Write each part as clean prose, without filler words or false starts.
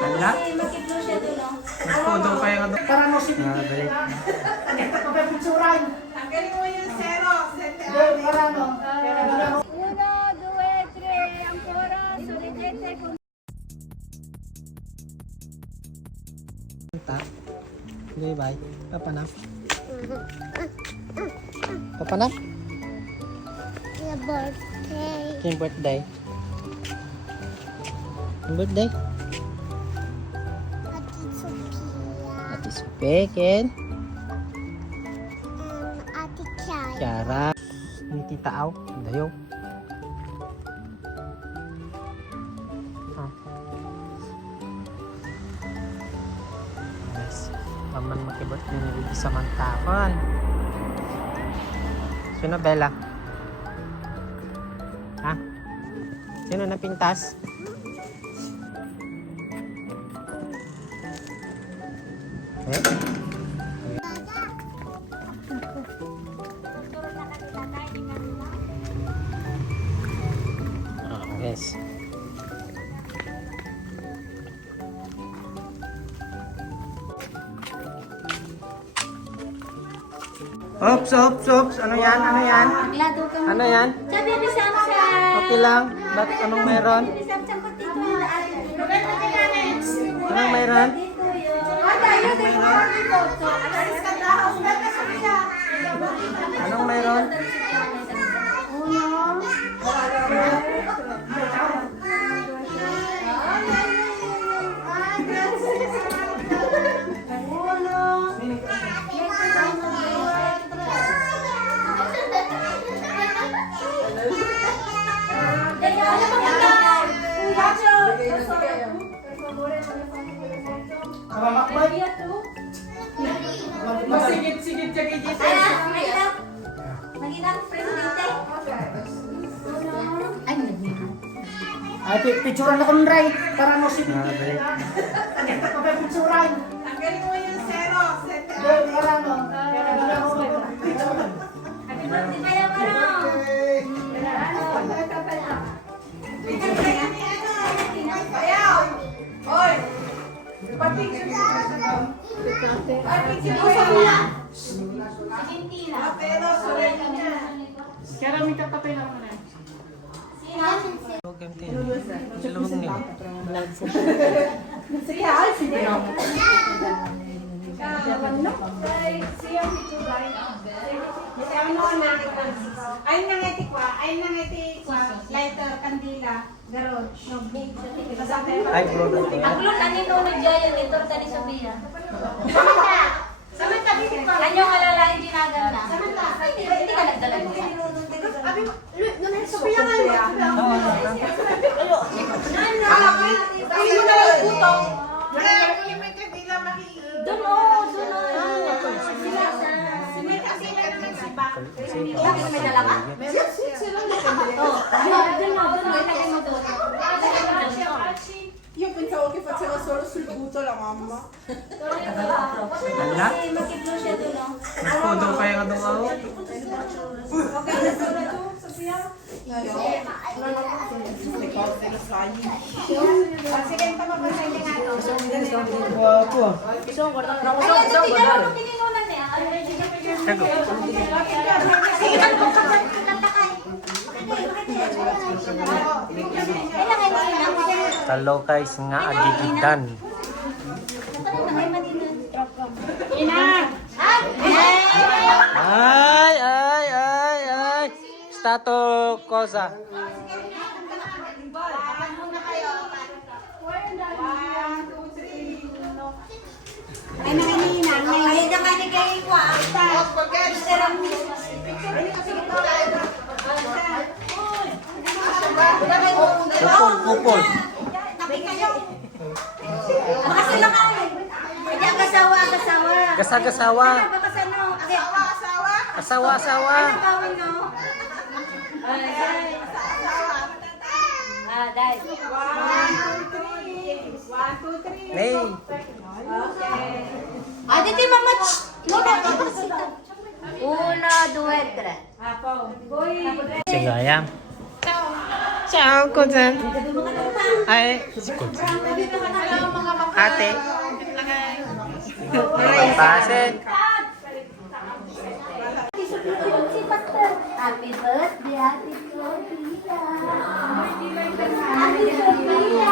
Ala? Nagpudo kayo ka doon. Para no si Titi. Nagta ko pa picturean. Tanggalin mo yung zero. Para no. Uno, due, tre, ancora, sorridete con... Okay, bye. Papanap. Papanap? Your birthday. Yung birthday. Yung birthday? Ate Sophia. Ate Spekin. Ate Kiara. Kiara. Ni Tita Au. Dayo. Ah. Yes. Paman makibirthday ni Bibi Samantakon. Sino Bella? Ha? Sino napintas? Eh? Ah, yes. Ops, ops, ops. Ano yan? Ano yan? Lado ka mo. Ano yan? Sabi ni Samsa. Okay lang. Bakit anong meron? Sabi ni Samsa ko dito. Anong meron? Dito yun. Anong meron? Masigit-sigit siya kay Jesus. Magina ko friend dito. Ay, Ay picturean na ko Ray. Para no si Titi. Nagta ko pa picturean. Tanggalin mo yung zero. Para no. happy birthday kayo pa no. Ayaw. Oy. Pag-picture mo. Pag-picture mo sa mula. Pero sorry niya. Kaya may kakapay lang na. Huwag yung silawag niyo. Sige, ay, sige. Ay nangiti kwa, lighter, kandila, garon. Ay, bro. Aglo kanino nagyayan ito tani Sophia. Samanta dito pa. Anyo alalain ginaganda. Hindi ka nagdala mo. Abi, nung Sophia nga yun. Ay, mo na lang puto. Ay, may kandila Doon oh, doon oh. Sila sa Bakit may dala ka? Oh, doon mo, ilagay mo doon. Io pensavo che faceva solo sul buto la mamma. Ala? Makiblo siya doon oh. Nagpudo kayo ka doon. Okay, nasa na to, Sophia? Sige, pamabasay niya nga to. Guwapo. Ay, ito, tignan mo, tininunan niya. Sago. Tignan mo, kapag natakay. Kailangan mo lang. Talo guys nga agigidan. Ay, ay, ay, ay. Stato cosa. Ay, nangininang. Ay, nanganigay ko. Kupol, kupol. Makasala ka eh. Hindi ang kasawa. Gasa-gasawa. Bakas ano. Asawa-asawa. Anong tawag no? Dai. 1, 2, 3. Hey. Dito mama. No, nakakasita. 2, 3. Si Gayam. Ciao, Kuzen. Ay, si Kuzen. Ate. Pampasin. Happy birthday, Ate Sophia. Ate Sophia.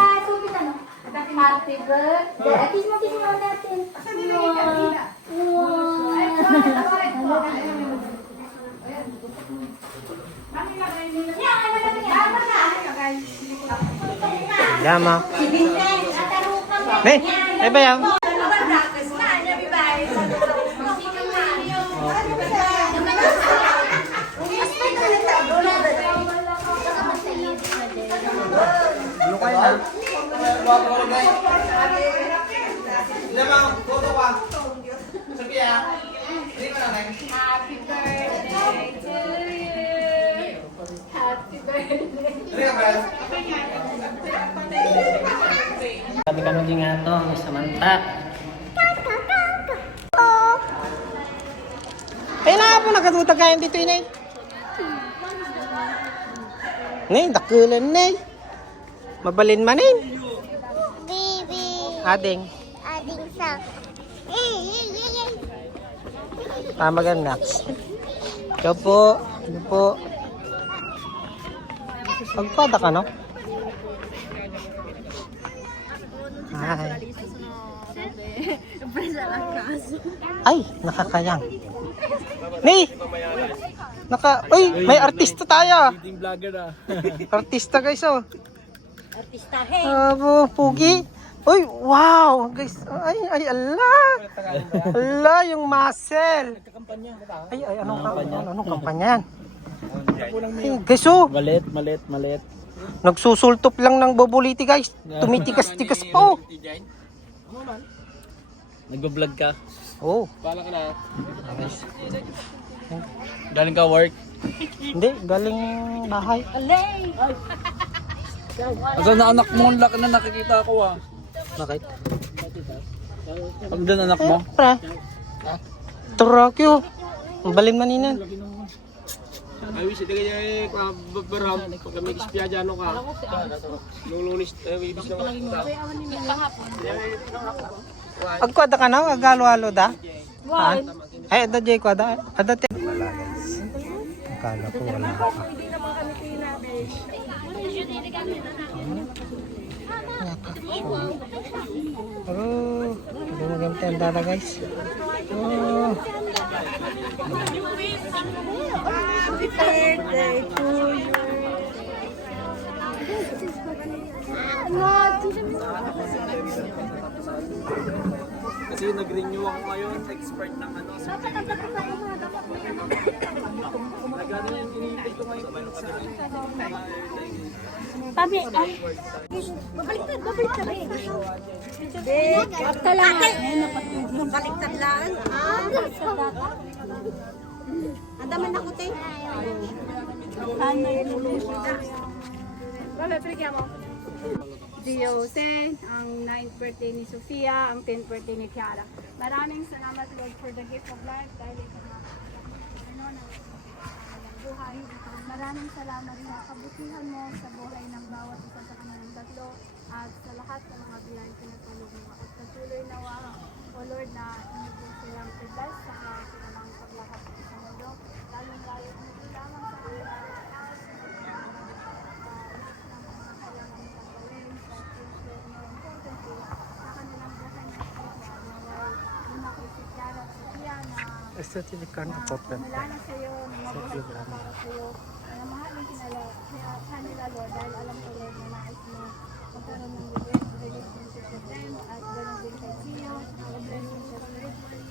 Happy birthday. Kiss mo natin. Yama. Si Vincent, atarukan mo. Nih, ay ba yan? Lukay na. Happy birthday to you. Happy birthday. Kami din nga to, may Samantha. Ay na po, nakatuta kayo dito inay. Nay, dakulan nay. Mabalin manin. Baby, Ading. ading sa. Tamagan next. Ikaw po. Ito po. Pagpada ka, no? Hi. Ay, nakakayang. Ni! Uy, may artista tayo. Artista guys, oh. Artista, hey. Pugi. Uy, wow, guys. Ay, ala. Ala, yung muscle. Ay, anong kampanya? Ay, guys, oh. Malit. Nagsusultop lang ng bobuliti, guys. Tumitikas-tikas pa, oh. Nag-vlog ka? Oh. Pala ka na. Guys. Galing ka work? Hindi, galing bahay. Alay. Asa na anak mo, ang laki na nakikita ko ah. Bakit? Ang doon anak mo? Pre. Turakyo. Ang balin maninan. Ay, wish ito kaya babaram pag kami kispiyadano ka. Lulunis, ibig na Agkwada ka na, agalo-halo da? Why? Ay, ada jay ko ada. Ada te. Akala ko wala ka. Oh, hindi maganda ang dada guys. Oh. Happy birthday to you. Kasi nag-renew ako ngayon, expert ng ano. Nagano yung inibig ko ngayon. Tabi, ay. Babaliktad rin. Basta lang. Baliktad lang. Ang dami na kuting. Si Jose, ang 9th birthday ni Sofia, ang 10th birthday ni Kiara. Maraming salamat Lord for the gift of life dahil ito na buhay. Maraming salamat sa kabutihan mo sa buhay ng bawat isa sa kanilang tatlo at sa lahat ng mga biyayang pinatulog mo. At patuloy nawa, O Lord, na hindi po silang i-bless sa kanilang paglakap sa mundo. Lalong-lalo hindi lamang sa kanilang Ito tinikan ko po. mula na sa'yo, mabuhay ka para sa'yo. Na mahalin kanila, Lord, dahil alam ko, Lord, na nais mo magkaroon ng relationship with them at ganoon din kay Tio. God bless you siya spiritually.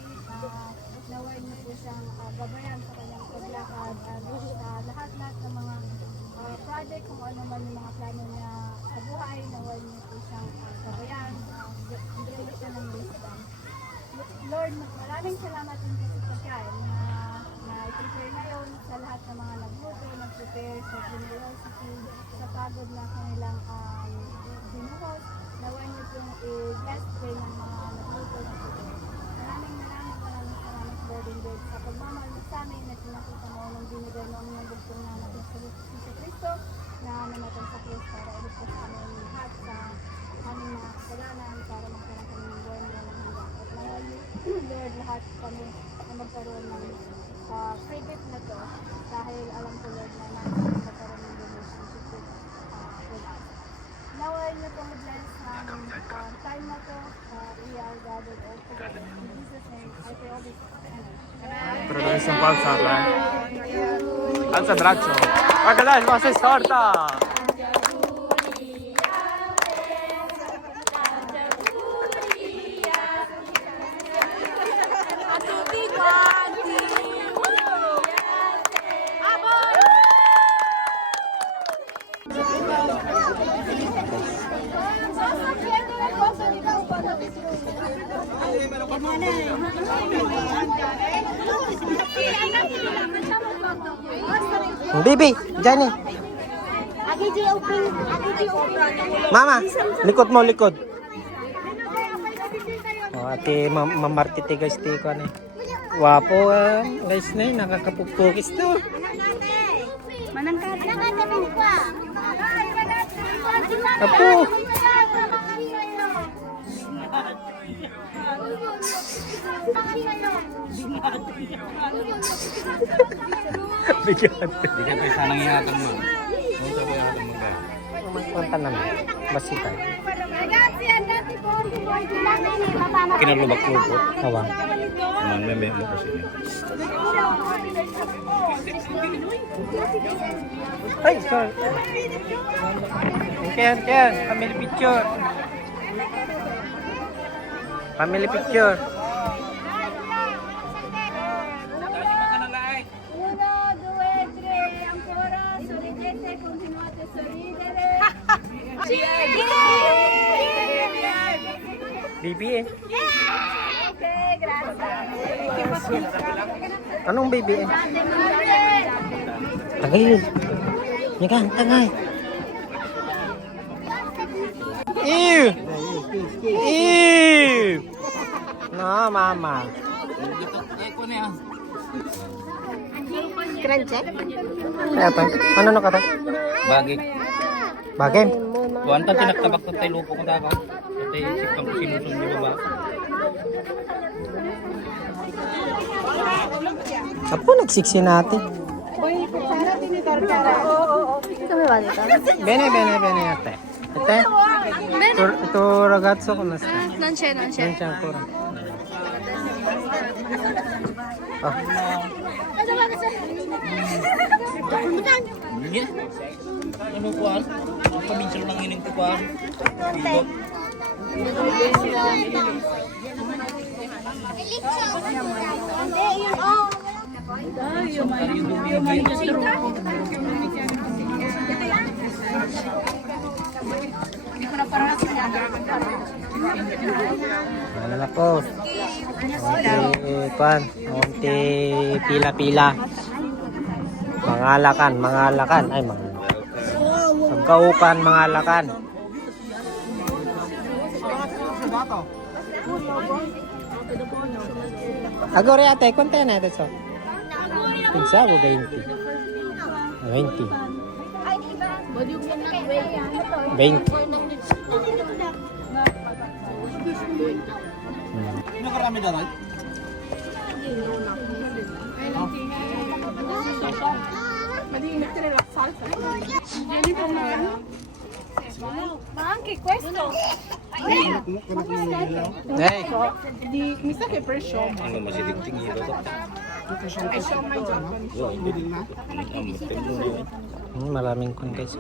Naway niyo po siyang gabayan sa kanyang paglakad at lahat-lahat ng mga project, kung ano man yung mga plano niya sa buhay, naway niyo po siyang gabayan. Bigyan siya ng wisdom. Lord, maraming salamat din sa pagkain na i-prepare ngayon sa lahat ng mga nagluto, nag-prepare sa generosity, sa pagod na kanilang binuhos. Naway niyo pong i-bless kayo ng mga nagluto, nag-prepare. Maraming salamat Lord in pag-ibig sa pagmamahal mo sa amin na pinakita mo nung binigay mo ang nagugtong na natin sa Kristo na namatay sa krus para iligtas kami lahat sa aming mga kasalanan para magkaroon kami ng buhay na walang hanggan. At naway Lord, lahat kami na magkaroon ng free gift na to dahil alam ko Lord na natin magkaroon ng relationship with us. Naway niyo pong bless ang time na to. We are gathered all together. In Jesus' name, I pray all this. Amen. Proszę palca, tak? Palca braccio. Pagdalaj, wasy storta! Bibi, Johnny. Mama, likod mo, likod. Oh, ate mamartite guys, ti ko ani. Wapo guys na, nakakapupukis to. Apo. Bigyan. Bigyan pa sana ng ingatan mo. Punta naman. Masita. Kinalubak-lubak. Tawa. Meme mo kasi. Ay, sorry. Ken. Family picture. Family picture. Uno, due, tre, ancora, sorridete, continuate a sorridere. Baby eh. Okay, grazie. Anong baby eh? Tagay. Yakan, tagay. Ew! Ew! No, mama. Crunchy? Kaya to? Ano ka to? Bagay. Bagay? Kuwan ta tinaktabak to tayo lupo ko dako. Tay sikam ko sinusunod ba? Apo, nagsiksi natin. Kami ba dito? Bene, ate. Ate? Ito ragazzo, kumusta? Non c'è. Non c'è ancora. Oh. Ano kuwan? Paminsan lang ining ko kuwan. Bigot. Hindi, yun oh. Ano na po? Konti pila-pila. Mangalakan. Ay, Pagkaupan, mangalakan. Agore ate, konti na ito so. Pensavo 20. 20. 20. Ano karami daw? Ma anche questo? Hey. Ano masitigting ito to? Maraming kon guys.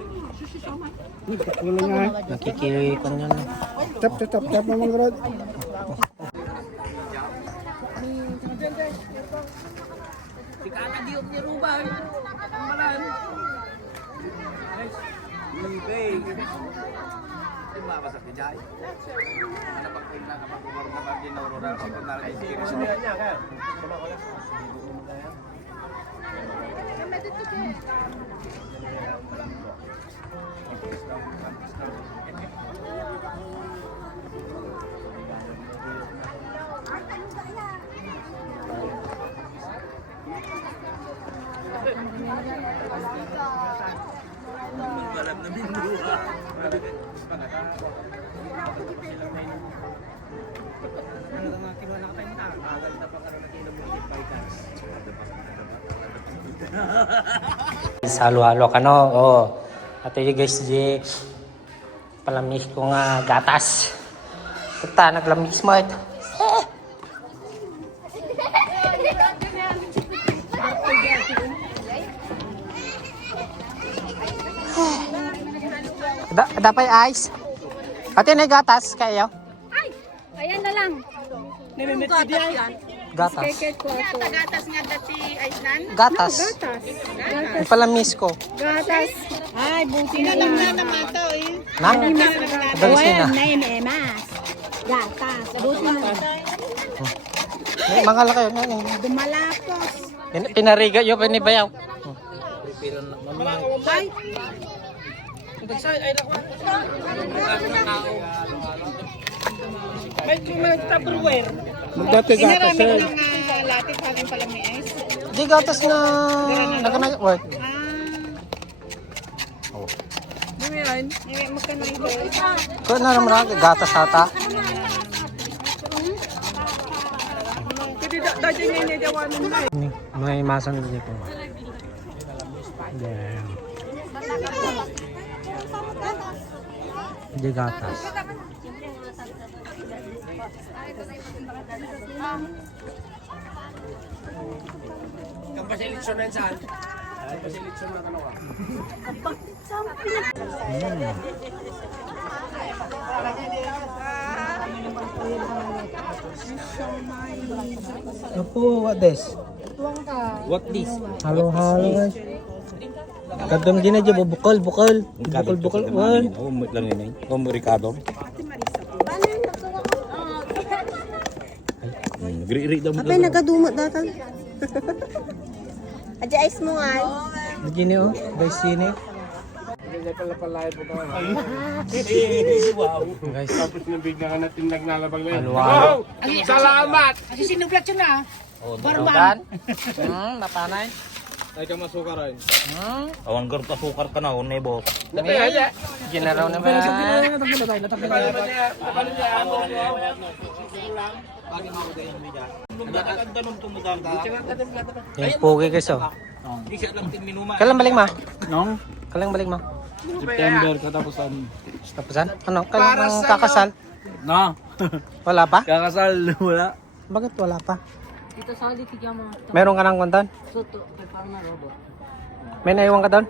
Nakikikon yun. Tap naman garod. Halo-halo ka no? Oh. Ito yung guys, Jake. Palamis ko nga gatas. Kita, naglamis mo ito. Dapat ice. Pati na yung gatas kayo. Ayan na lang. Gatas. Gatas nga dati ay nan. Gatas. Yung palamis ko. Gatas. Ay, buti na lang na naman to eh. Na? Dalisin na. Emas. Gatas. Buti na. Mga kayo. Dumalakos. Pinariga yun, pinibayaw. Ay. Dati gatas eh. Latte pa rin pala may ice. Di gatas na naganay. Wait. Magkano ito? Kung na naman gatas ata. May masan dito. Yeah. Di gatas. Kang paseleksyon na yan saan? Ay, paseleksyon na ano ka? Apo, what this? What this? Halo-halo guys. Kadam din na dyan, bukol. Bukol. Wan. Oh, lang yun eh. Oh, Ricardo. Nagri-ri daw mo. Apay, nagadumot datal. Adya ice mo nga. Begini oh, guys sini. Wow. Guys, Tapos nabigyan ka natin naglalabag na yun. halo-halo. Salamat! Kasi sinublat yun na. Barban. Matanay. Ay ka masukaran. Awan gar pasukar ka na, unay boss. Ginaraw na ba? Yung pogi guys oh. Kailan balik ma? Nong? Kailan balik ma? September katapusan. Tapusan? Ano? Kailan kakasal? Na, Wala pa? kakasal wala. Bakit wala pa? Dito sa ulit tigyan mo. Meron ka ng kwanton? Soto, kay parang na robot. May naiwan ka doon?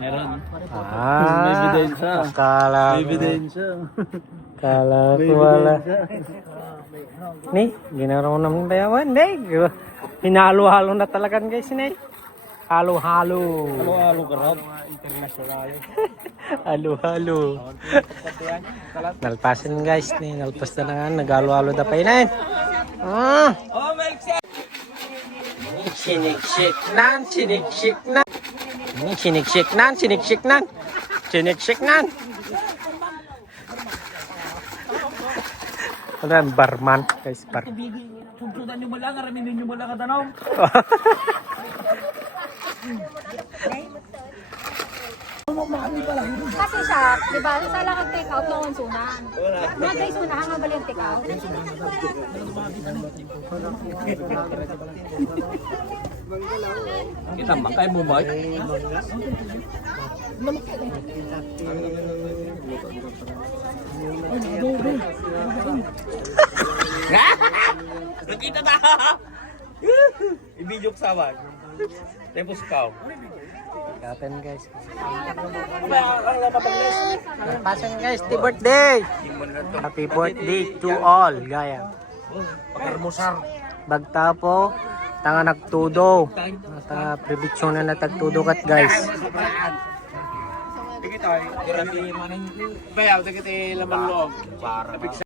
Meron. Ah, May ebidensya. Akala May ko. ebidensya. Akala ko wala. Ni, ginaraw naman bayawan. Ni, hinalo-halo na talagang guys ni. Halo-halo. Halo-halo karab. Halo-halo. Nalpasin guys ni. Nalpas na lang. Nagalo-halo na pa yun. Sinik-sik nan. Sinik-sik nan. Sinik-sik nan. Sinik-sik nan. Sinik-sik nan. Ano yan? Barman. Guys, bar. Tugtugan nyo mo lang, araminin nyo mo lang katanaw. Kasi siya, di ba, sa lang take out noon sunan. Mga guys, unahan nga ba yung take out? Kita makay mo ba? Nakita na! Ibidyo sa wag. Tempos ka. Kapen guys. Pasan guys, happy birthday! Happy birthday to all, gaya. Bagtapo, tanga nagtudo. At prediksyon na natagtudo kat guys. Bayaw, dagiti laman loob.